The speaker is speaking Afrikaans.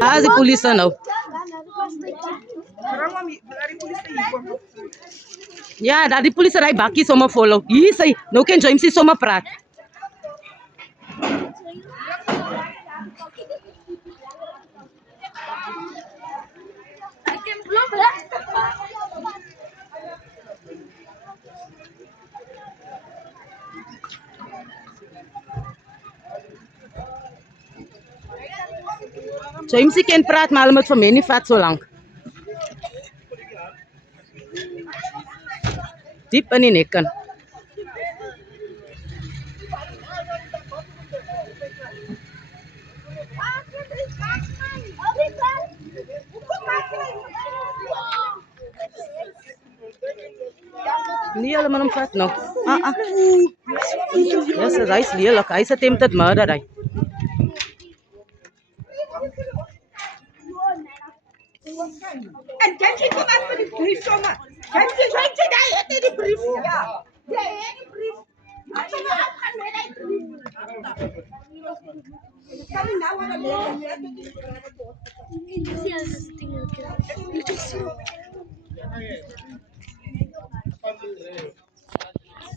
Ah, die polisie nou. Ja, daar die polisie ry bakkie sommer volop. Hier sy, nou kan Jamesie sommer praat. Jamesie kan praat, maar hulle moet vir my nie vat so lank. Diep in die nekken. Nee, hulle moet hom vat nou. Yes, hy's lelik. Hy's attempted murder, hy. En Jamesie kom uit met die brief sommer. Jamesie daai het nie die brief. Ja. Jy het die brief. Ek sal maar afgaan met die brief. Kan jy nou aan die leer?